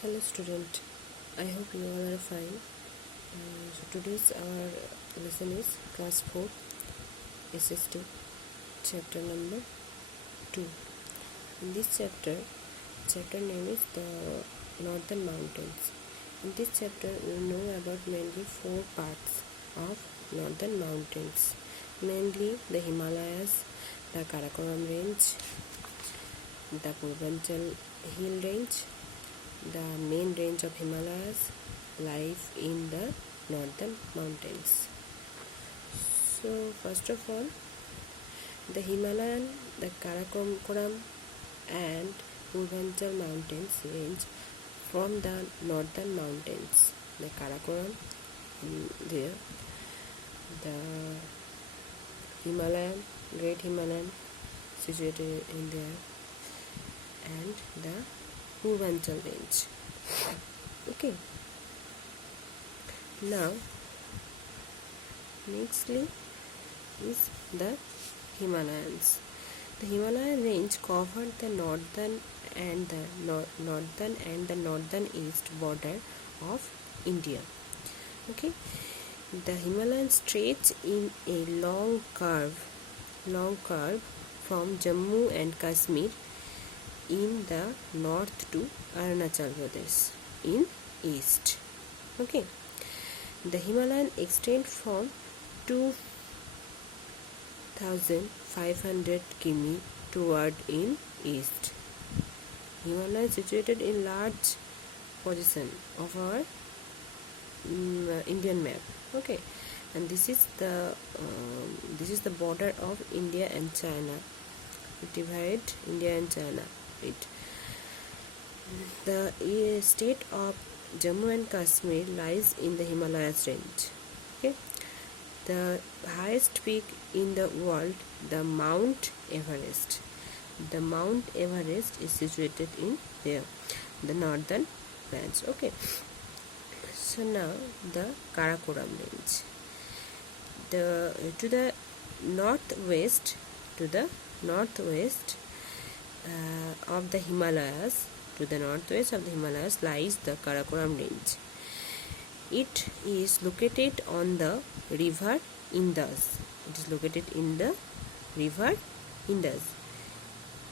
Hello student, I hope you all are fine. So today's our lesson is class 4 SST chapter number 2. In this chapter name is the Northern Mountains. In this chapter we know about mainly 4 parts of Northern Mountains, mainly the Himalayas, the Karakoram range, the Purvanchal hill range. The main range of Himalayas lies in the northern mountains. So first of all, the Himalayan, the Karakoram and Purvanchal mountains range from the northern mountains. The Karakoram there, the Himalayan, Great Himalayan situated in there, and the Purvanchal range. Okay. Now, nextly is the Himalayas. The Himalayan range covered the northern and the northeast border of India. Okay. The Himalayan stretch in a long curve from Jammu and Kashmir in the north to Arunachal Pradesh in east. Okay, the Himalayan extend from 2,500 km toward in east. Himalaya is situated in large position of our Indian map. Okay, and this is the border of India and China. It divide India and China. The state of Jammu and Kashmir lies in the Himalayas range. Okay, the highest peak in the world, the Mount Everest. The Mount Everest is situated in there, the northern range. Okay, so now the Karakoram range. To the northwest of the Himalayas, lies the Karakoram range. It is located on the river Indus.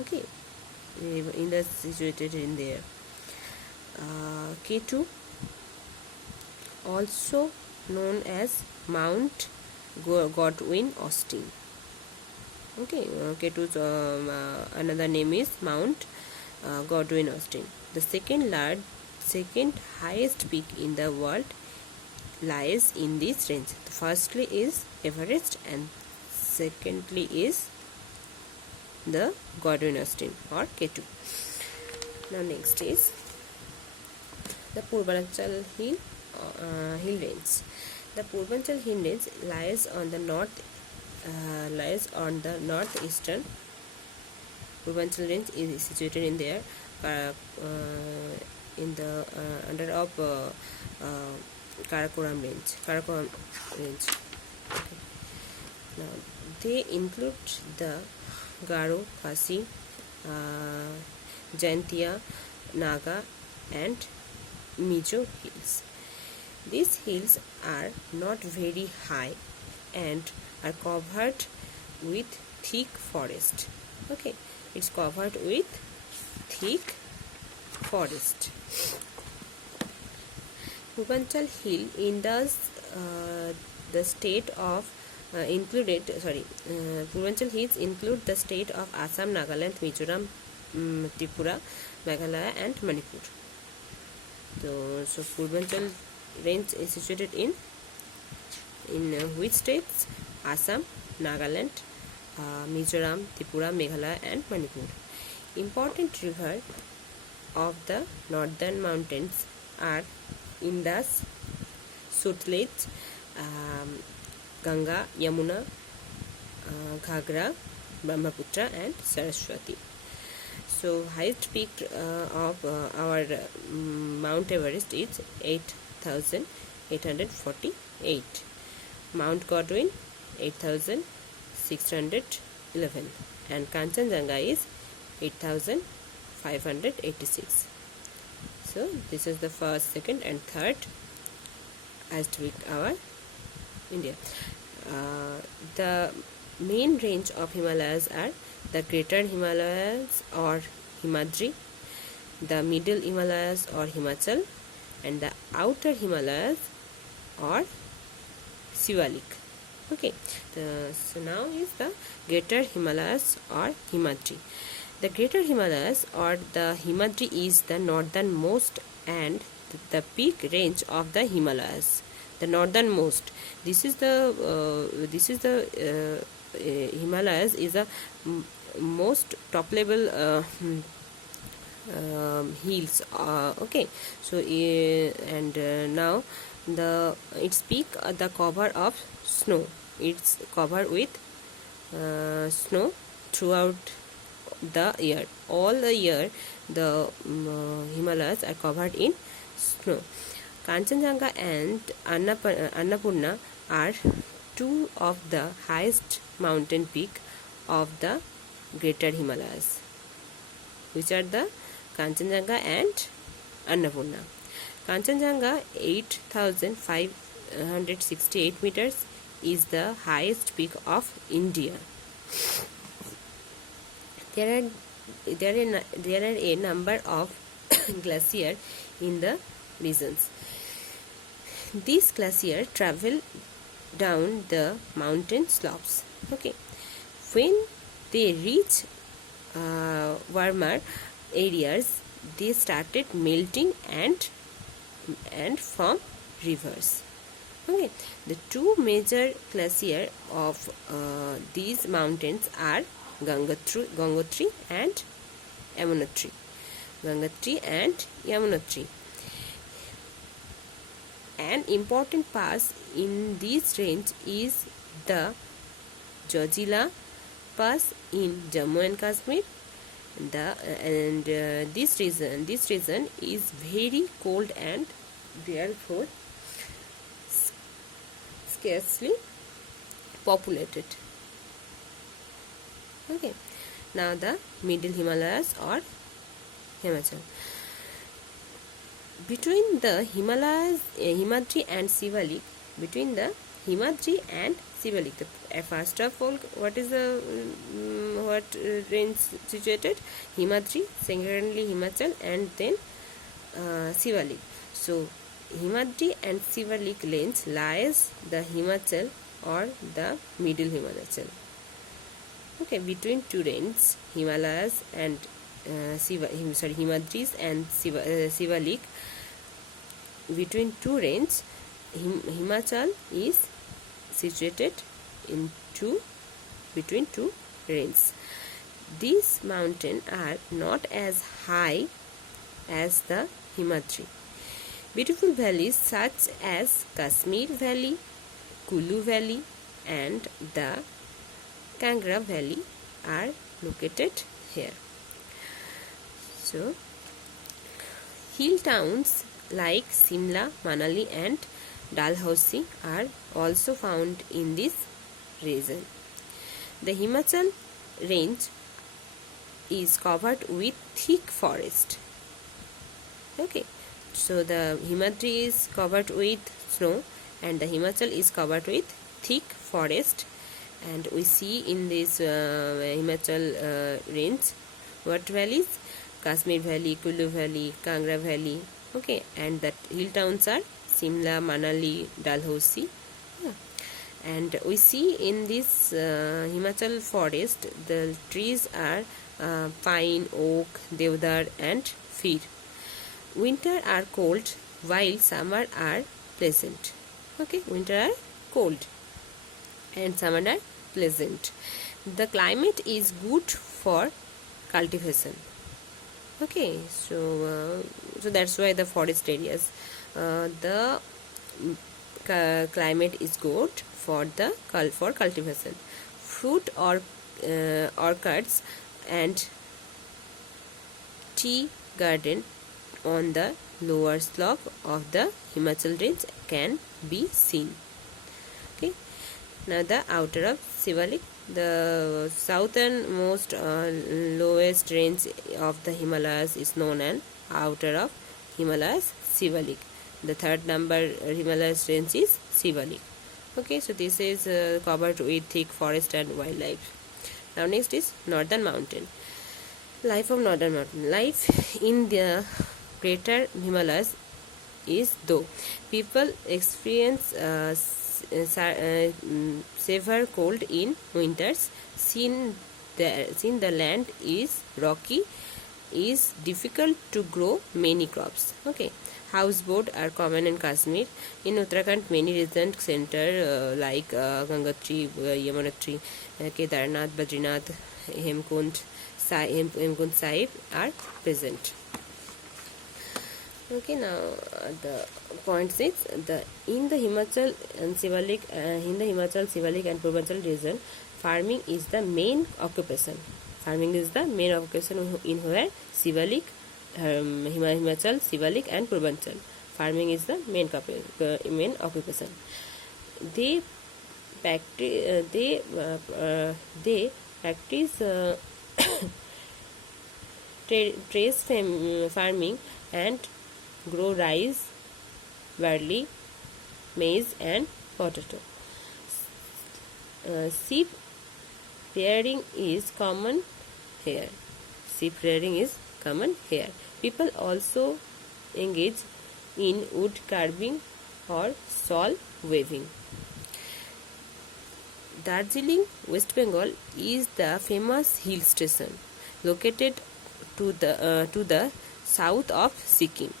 Okay, river Indus is situated in there. K2, also known as Mount Godwin Austen. Okay, K2's another name is Mount Godwin Austen. The second highest peak in the world lies in this range. Firstly is Everest and secondly is the Godwin Austen or K2. Now next is the Purvanchal hill range. The Purvanchal hill range lies on the northeastern. Purvanchal range is situated in there, in the under of Karakoram range. Okay. Now they include the Garo, Khasi, Jaintia, Naga, and Mizo hills. These hills are not very high and are covered with thick forest. Okay, it's covered with thick forest. Purvanchal hill Indus the state of Purvanchal hills include the state of Assam, Nagaland, Mizoram, Tripura, Meghalaya, and Manipur. So Purvanchal range is situated in which states? Assam, Nagaland, Mizoram, Tripura, Meghalaya, and Manipur. Important rivers of the northern mountains are Indus, Sutlej, Ganga, Yamuna, Ghagra, Brahmaputra, and Saraswati. So highest peak of our Mount Everest is 8,848. Mount Godwin 8,611, and Kanchenjunga is 8,586. So this is the first, second, and third highest peak our India. The main range of Himalayas are the Greater Himalayas or Himadri, the Middle Himalayas or Himachal, and the Outer Himalayas or Sivalik. Okay, so now is the Greater Himalayas or Himadri. The Greater Himalayas or the Himadri is the northernmost and the peak range of the Himalayas. The northernmost. This is the Himalayas is the most top level hills. Okay, so now its peak the cover of snow. It's covered with snow throughout the year. All the year the Himalayas are covered in snow. Kanchenjunga and Annapurna are two of the highest mountain peak of the Greater Himalayas, which are the Kanchenjunga and Annapurna. Kanchenjunga 8,568 meters is the highest peak of India. There are a number of glaciers in the regions. These glaciers travel down the mountain slopes. Okay, when they reach warmer areas, they started melting and form rivers. Okay, the two major glaciers of these mountains are Gangotri and Yamunotri. Gangotri and Yamunotri. An important pass in this range is the Jojila Pass in Jammu and Kashmir. This region is very cold and therefore scarcely populated. Okay, now the Middle Himalayas or Himachal. Between the Himalayas, Himadri and Sivalik, first of all, what is the range situated? Himadri, secondly Himachal, and then Sivalik. So Himadri and Sivalik range lies the Himachal or the Middle Himachal. Okay, between two ranges, Himalayas and Himadris and Sivalik, between two ranges, Himachal is situated between two ranges. These mountains are not as high as the Himadri. Beautiful valleys such as Kashmir Valley, Kulu Valley, and the Kangra Valley are located here. So, hill towns like Simla, Manali, and Dalhousie are also found in this region. The Himachal range is covered with thick forest. Okay, so the Himadri is covered with snow and the Himachal is covered with thick forest. And we see in this Himachal range what valleys? Kashmir Valley, Kulu Valley, Kangra Valley. Okay, and that hill towns are Simla, Manali, Dalhousie. Yeah. And we see in this Himachal forest the trees are pine, oak, deodar, and fir. Winter are cold while summer are pleasant. Okay, winter are cold and summer are pleasant. The climate is good for cultivation. Okay, so that's why the forest areas, the climate is good for cultivation. Fruit or orchards and tea garden on the lower slope of the Himachal range can be seen. Okay, now the outer of Sivalik, the southernmost lowest range of the Himalayas is known as outer of Himalayas Sivalik. The third number Himalayas range is Sivalik. Okay, so this is covered with thick forest and wildlife. Now next is Northern Mountain. Life of Northern Mountain. Life in the greater Himalayas is though people experience severe cold in winters, since the land is rocky, is difficult to grow many crops. Okay, houseboat are common in Kashmir. In Uttarakhand, many resident center like Gangotri, Yamunotri, Kedarnath, Badrinath, Hemkund Sahib are present. Okay, now the point 6, in the Himachal Sivalik and Purvanchal region, farming is the main occupation. Farming is the main occupation in where Sivalik, Himachal, Sivalik and Purvanchal. Farming is the main occupation. They practice trace farming and grow rice, barley, maize and potato. Sheep rearing is common here. People also engage in wood carving or shawl weaving. Darjeeling, West Bengal is the famous hill station located to the south of Sikkim.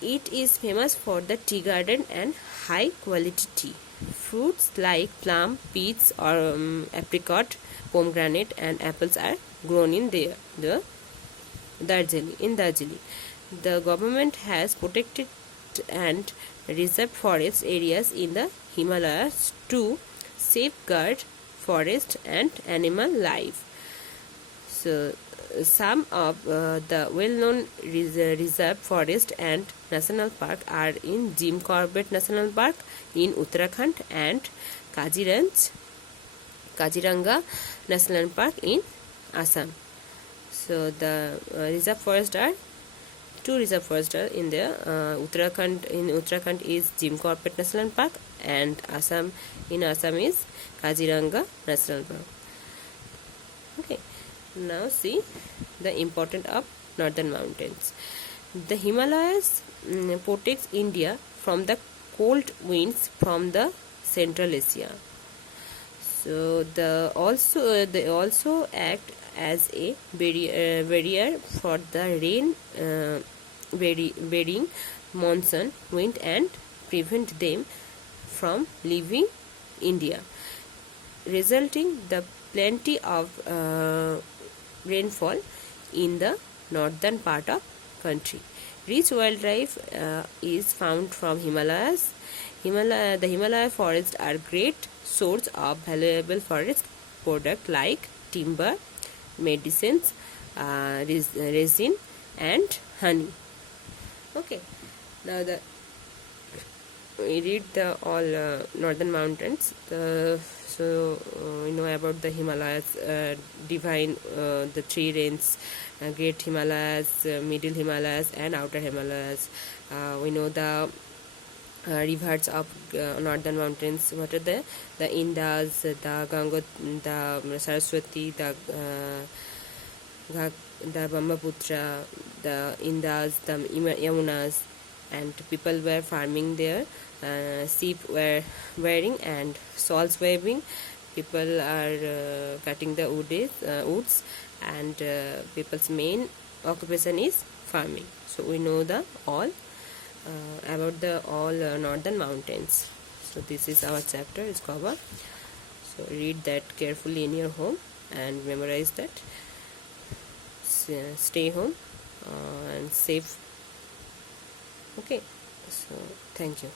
It is famous for the tea garden and high quality tea. Fruits like plum, peach or apricot, pomegranate and apples are grown in Darjeeling. The government has protected and reserved forest areas in the Himalayas to safeguard forest and animal life. So some of the well-known reserve forest and national park are in Jim Corbett National Park in Uttarakhand and Kaziranga National Park in Assam. So the two reserve forests are in there. Uttarakhand is Jim Corbett National Park and Assam is Kaziranga National Park. Okay. Now see the importance of northern mountains. The Himalayas protects India from the cold winds from the Central Asia. So they also act as a barrier for the rain bearing monsoon wind and prevent them from leaving India, resulting the plenty of rainfall in the northern part of country. Rich wildlife is found from Himalayas. The Himalaya forests are great source of valuable forest products like timber, medicines, resin and honey. Okay, now we read the all northern mountains. So we know about the Himalayas, divine the three ranges, Great Himalayas, Middle Himalayas and Outer Himalayas. We know the rivers of northern mountains. What are the Indus, the Gangot, the Saraswati, the Brahmaputra, the Indus, the Yamunas, and people were farming there. Sheep were wearing and shawls waving. People are cutting the woods, and people's main occupation is farming. So we know the all about the all northern mountains. So this is our chapter is covered. So read that carefully in your home and memorize that. Stay home and safe. Okay, so thank you.